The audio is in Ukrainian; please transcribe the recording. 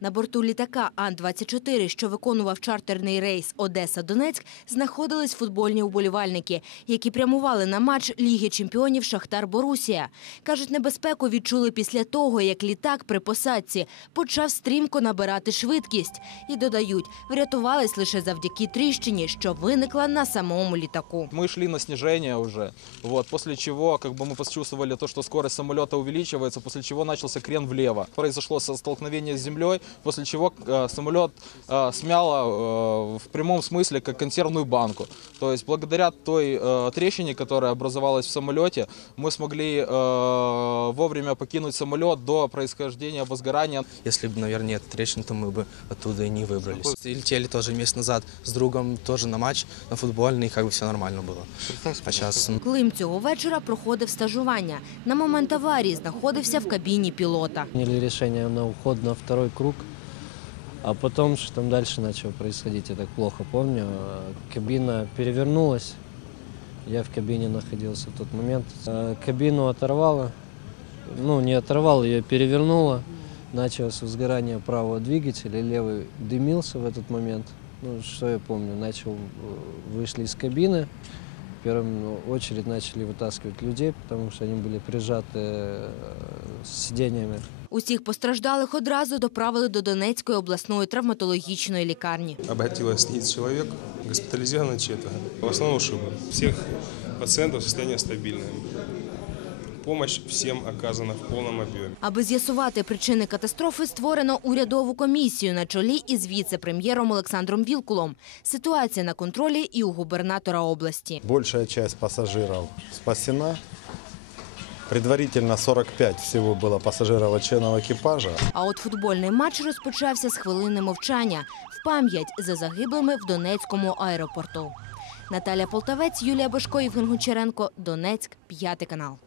На борту літака Ан-24, що виконував чартерний рейс Одеса-Донецьк, знаходились футбольні уболівальники, які прямували на матч Ліги чемпіонів Шахтар-Борусія. Кажуть, небезпеку відчули після того, як літак при посадці почав стрімко набирати швидкість. І додають, врятувались лише завдяки тріщині, що виникла на самому літаку. Мы шли на снижение уже, вот, после чего как бы мы почувствовали то, что скорость самолета увеличивается, после чего начался крен влево. Произошло со- столкновение с землей, после чего э, самолет э, смяло э, в прямом смысле как консервную банку. То есть благодаря той э, трещине, которая образовалась в самолете, мы смогли э, вовремя покинуть самолет до происхождения возгорания. Если бы, наверное, нет трещин, то мы бы оттуда и не выбрались. И Летели тоже месяц назад с другом тоже на матч, на футбольный, и как бы все нормально было. А сейчас Клим цього вечора проходив стажування. На момент аварії знаходився в кабіні пілота. Приняли решение на уход на второй круг, А потом, что там дальше начало происходить, я так плохо помню. Кабина перевернулась, я в кабине находился в тот момент. А, Кабину оторвало, ну не оторвало, ее перевернуло. Началось возгорание правого двигателя, левый дымился в этот момент. Ну, что я помню, начал, э, вышли из кабины, в первую очередь начали вытаскивать людей, потому что они были прижаты э, сиденьями. Усіх постраждалих одразу доправили до Донецької обласної травматологічної лікарні. Обратилось низ человек, госпитализировано четверо. В основном ушибы. Всех пациентов состояние стабильное. Помощь всем оказана в полном объеме. Аби з'ясувати причини катастрофи, створено урядову комісію на чолі із віце-прем'єром Олександром Вілкулом. Ситуація на контролі і у губернатора області. Большая часть пассажиров спасена. Предварительно 45 всего было пассажиров и членов экипажа. А от футбольний матч розпочався з хвилини мовчання в пам'ять за загиблими в Донецькому аеропорту. Наталя Полтавець, Юлія Бошко, Євген Гончаренко, Донецьк, п'ятий канал.